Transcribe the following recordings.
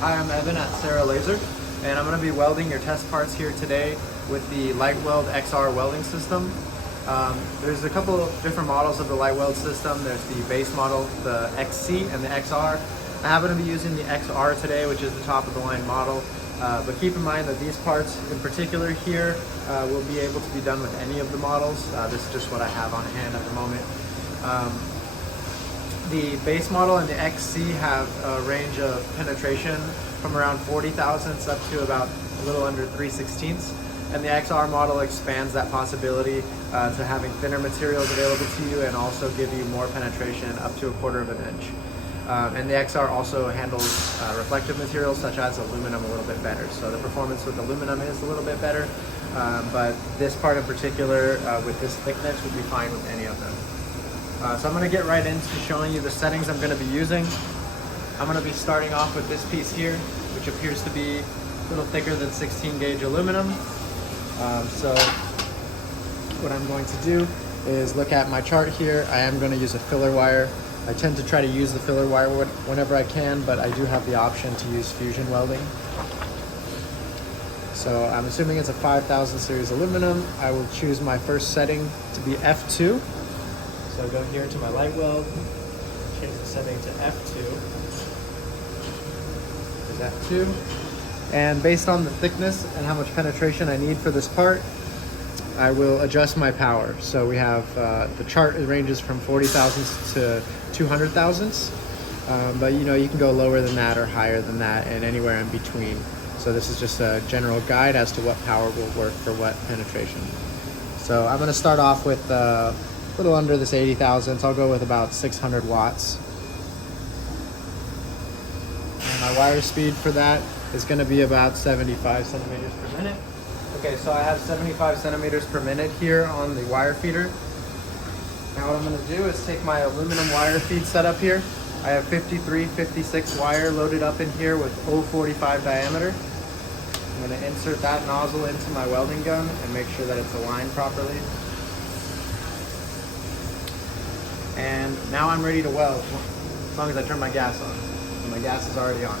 Hi, I'm Evan at Serra Laser, and I'm going to be welding your test parts here today with the LightWELD XR welding system. There's a couple of different models of the LightWELD system. There's the base model, the XC, and the XR. I happen to be using the XR today, which is the top of the line model. But keep in mind that these parts in particular here will be able to be done with any of the models. This is just what I have on hand at the moment. The base model and the XC have a range of penetration from around 40 thousandths up to about a little under 3/16. And the XR model expands that possibility to having thinner materials available to you and also give you more penetration up to 1/4 of an inch. And the XR also handles reflective materials such as aluminum a little bit better. So the performance with aluminum is a little bit better, but this part in particular with this thickness would be fine with any of them. So I'm going to get right into showing you the settings I'm going to be using. I'm going to be starting off with this piece here, which appears to be a little thicker than 16 gauge aluminum. So what I'm going to do is look at my chart here. I am going to use a filler wire. I tend to try to use the filler wire whenever I can, but I do have the option to use fusion welding. So I'm assuming it's a 5000 series aluminum. I will choose my first setting to be F2. So I'll go here to my LightWELD, change the setting to F2. There's F2. And based on the thickness and how much penetration I need for this part, I will adjust my power. So we have, the chart ranges from 40 thousandths to 200 thousandths. But you know, you can go lower than that or higher than that and anywhere in between. So this is just a general guide as to what power will work for what penetration. So I'm gonna start off with a little under this 80 thousandths. I'll go with about 600 watts. And my wire speed for that is gonna be about 75 centimeters per minute. Okay, so I have 75 centimeters per minute here on the wire feeder. Now what I'm gonna do is take my aluminum wire feed setup here. I have 53/56 wire loaded up in here with 0.45 diameter. I'm gonna insert that nozzle into my welding gun and make sure that it's aligned properly. And now I'm ready to weld, as long as I turn my gas on. So my gas is already on.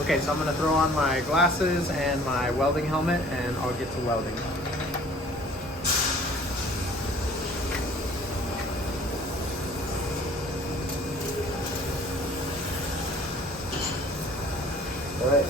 Okay, so I'm gonna throw on my glasses and my welding helmet and I'll get to welding. All right.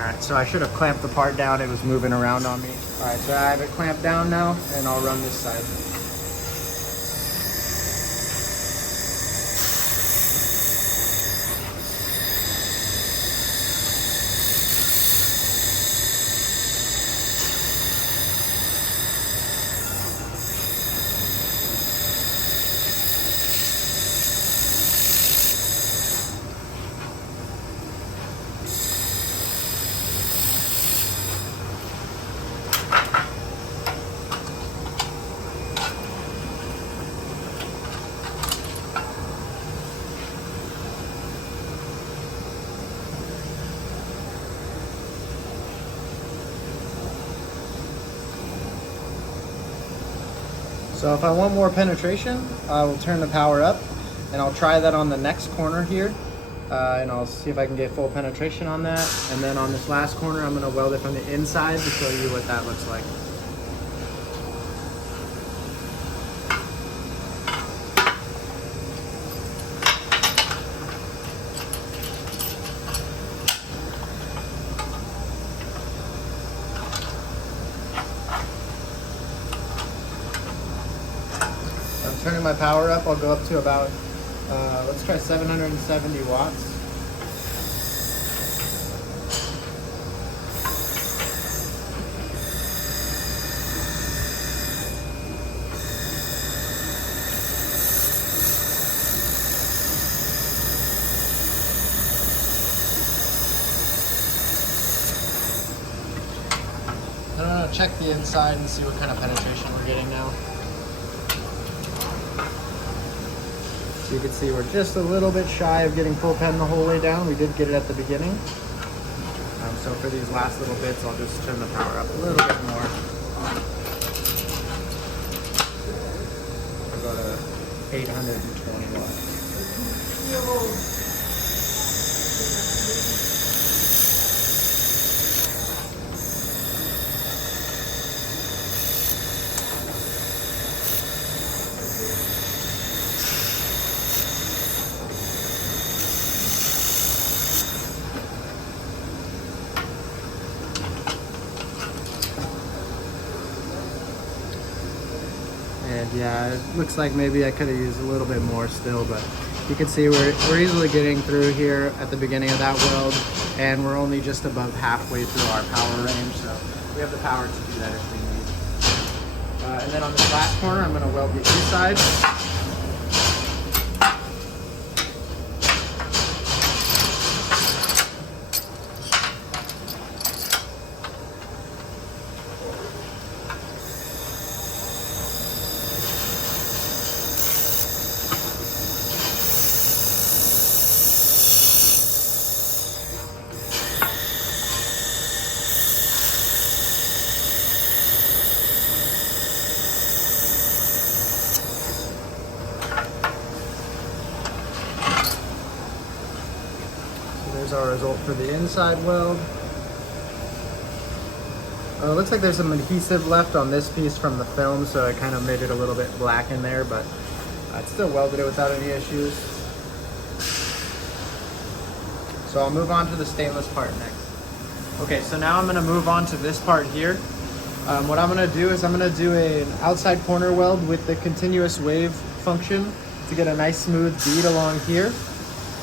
Alright, so I should have clamped the part down. It was moving around on me. Alright, so I have it clamped down now, and I'll run this side. So if I want more penetration, I will turn the power up and I'll try that on the next corner here. And I'll see if I can get full penetration on that. And then on this last corner, I'm gonna weld it from the inside to show you what that looks like. Turning my power up, I'll go up to about, let's try 770 watts. to check the inside and see what kind of penetration we're getting now. So you can see we're just a little bit shy of getting full pen the whole way down. We did get it at the beginning. So for these last little bits, I'll just turn the power up a little bit more. I'll go to 820 watts. And yeah, it looks like maybe I could have used a little bit more still, but you can see we're easily getting through here at the beginning of that weld, and we're only just above halfway through our power range, so we have the power to do that if we need. And then on this last corner, I'm going to weld the inside. There's our result for the inside weld. It looks like there's some adhesive left on this piece from the film, so it kind of made it a little bit black in there, but I still welded it without any issues. So I'll move on to the stainless part next. Okay, so now I'm going to move on to this part here. What I'm going to do is I'm going to do an outside corner weld with the continuous wave function to get a nice smooth bead along here.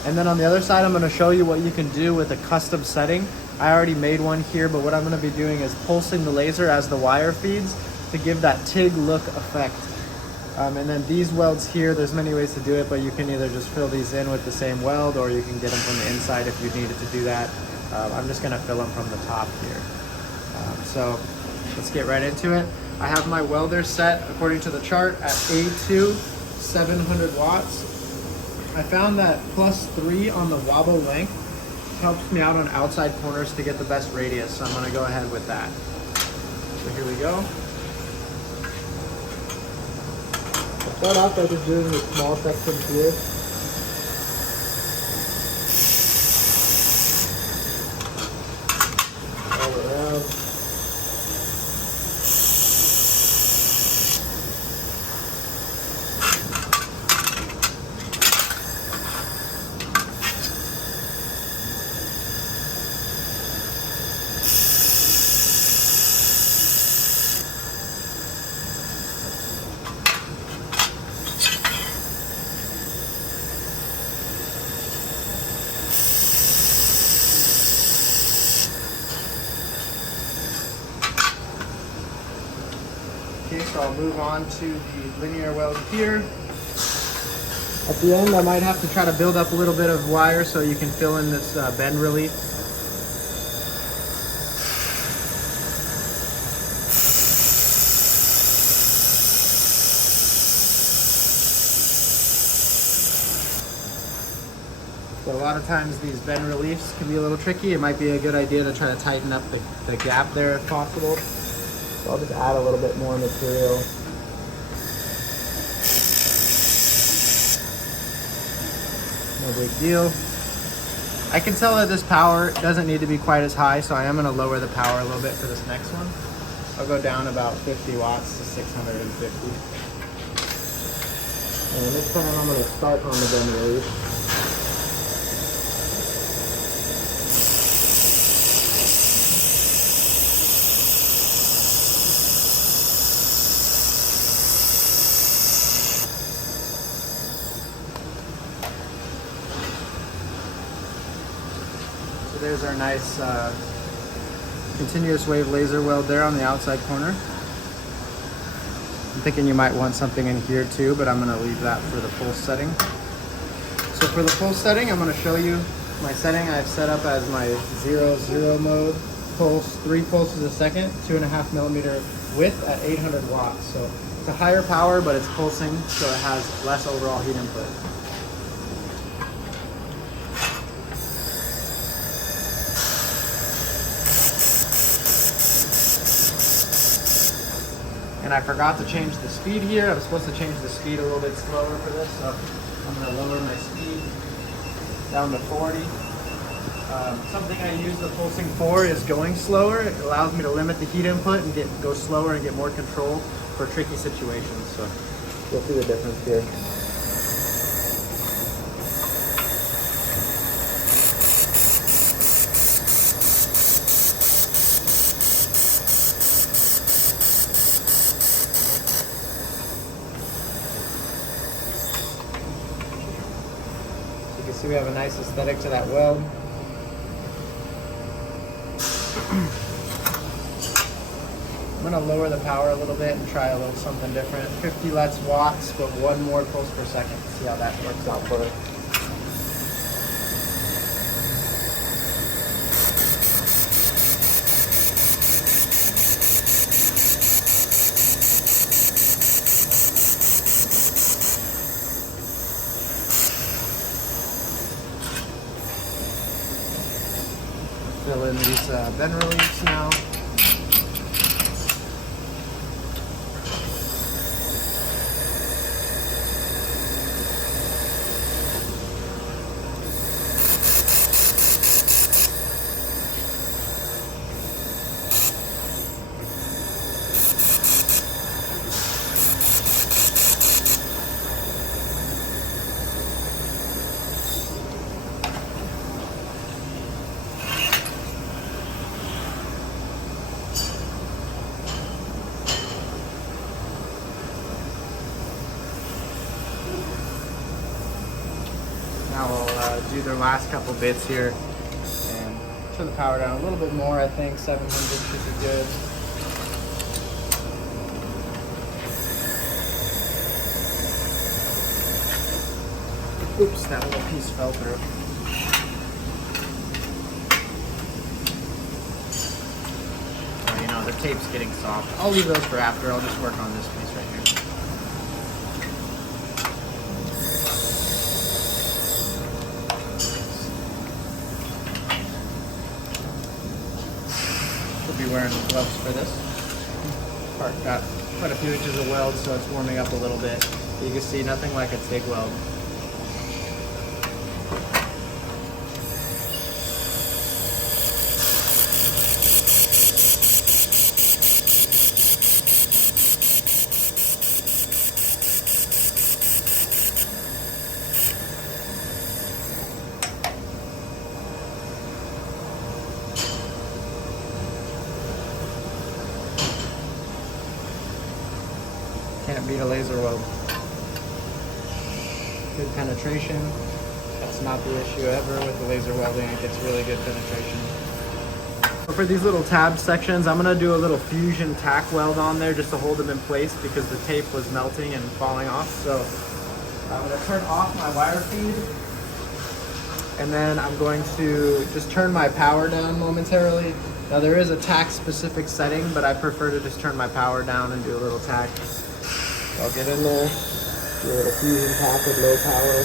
And then on the other side, I'm going to show you what you can do with a custom setting. I already made one here, but what I'm going to be doing is pulsing the laser as the wire feeds to give that TIG look effect. And then these welds here, there's many ways to do it, but you can either just fill these in with the same weld, or you can get them from the inside if you needed to do that. I'm just going to fill them from the top here. So let's get right into it. I have my welder set according to the chart at A2, 700 watts. I found that +3 on the wobble length helps me out on outside corners to get the best radius, so I'm going to go ahead with that. So here we go. I'll start off by just doing the small section here. All around. Okay, so I'll move on to the linear weld here. At the end, I might have to try to build up a little bit of wire so you can fill in this bend relief. So a lot of times these bend reliefs can be a little tricky. It might be a good idea to try to tighten up the gap there if possible. So I'll just add a little bit more material. No big deal. I can tell that this power doesn't need to be quite as high, so I am going to lower the power a little bit for this next one. I'll go down about 50 watts to 650. And this time I'm going to start on the bend relief. So there's our nice continuous wave laser weld there on the outside corner. I'm thinking you might want something in here too, but I'm going to leave that for the pulse setting. So for the pulse setting, I'm going to show you my setting I've set up as my 0-0 mode. pulse 3 pulses a second, 2.5 millimeter width at 800 watts. So it's a higher power, but it's pulsing, so it has less overall heat input. And I forgot to change the speed here. I was supposed to change the speed a little bit slower for this, so I'm gonna lower my speed down to 40. Something I use the pulsing for is going slower. It allows me to limit the heat input and go slower and get more control for tricky situations. So you'll see the difference here. So you can see we have a nice aesthetic to that weld. I'm going to lower the power a little bit and try a little something different. 50 less watts, but 1 more pulse per second. See how that works out for it. Fill in these bend reliefs now. Now we'll do their last couple bits here and turn the power down a little bit more. I think 700 should be good. Oops, that little piece fell through. Oh, you know, the tape's getting soft. I'll leave those for after. I'll just work on this piece right here. Be wearing gloves for this. Part got quite a few inches of weld, so it's warming up a little bit. You can see nothing like a TIG weld. Can't beat a laser weld. Good penetration. That's not the issue ever with the laser welding. It gets really good penetration. For these little tab sections, I'm gonna do a little fusion tack weld on there just to hold them in place because the tape was melting and falling off. So I'm gonna turn off my wire feed, and then I'm going to just turn my power down momentarily. Now there is a tack specific setting, but I prefer to just turn my power down and do a little tack. I'll get in there, do a little fusion tack with low power.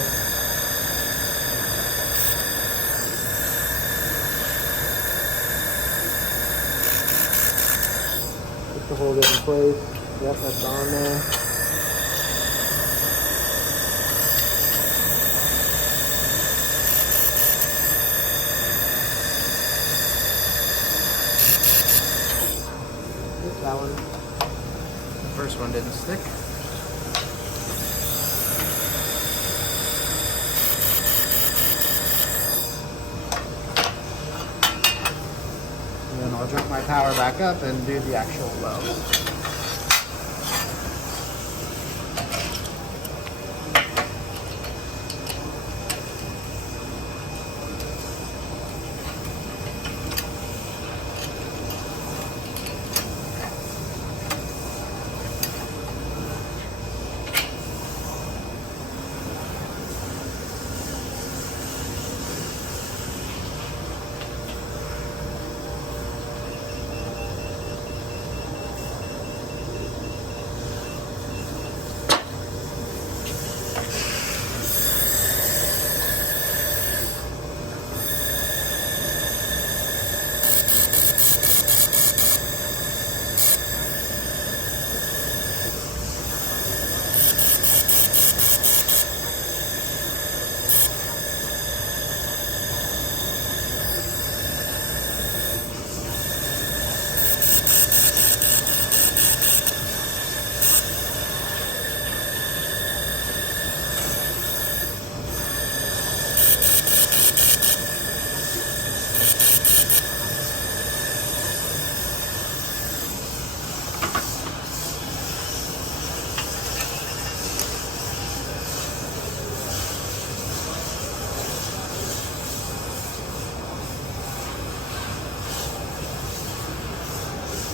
Just to hold it in place. Yep, that's on there. Oops, that one. The first one didn't stick. Then I'll jump my power back up and do the actual weld.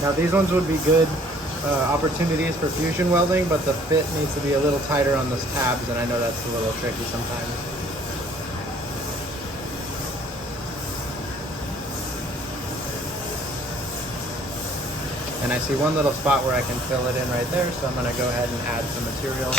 Now these ones would be good opportunities for fusion welding, but the fit needs to be a little tighter on those tabs, and I know that's a little tricky sometimes. And I see one little spot where I can fill it in right there, so I'm going to go ahead and add some material.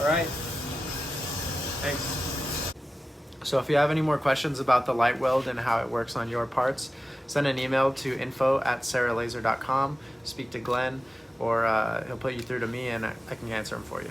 All right, thanks. So if you have any more questions about the light weld and how it works on your parts, send an email to info@serralaser.com, speak to Glenn, or he'll put you through to me and I can answer them for you.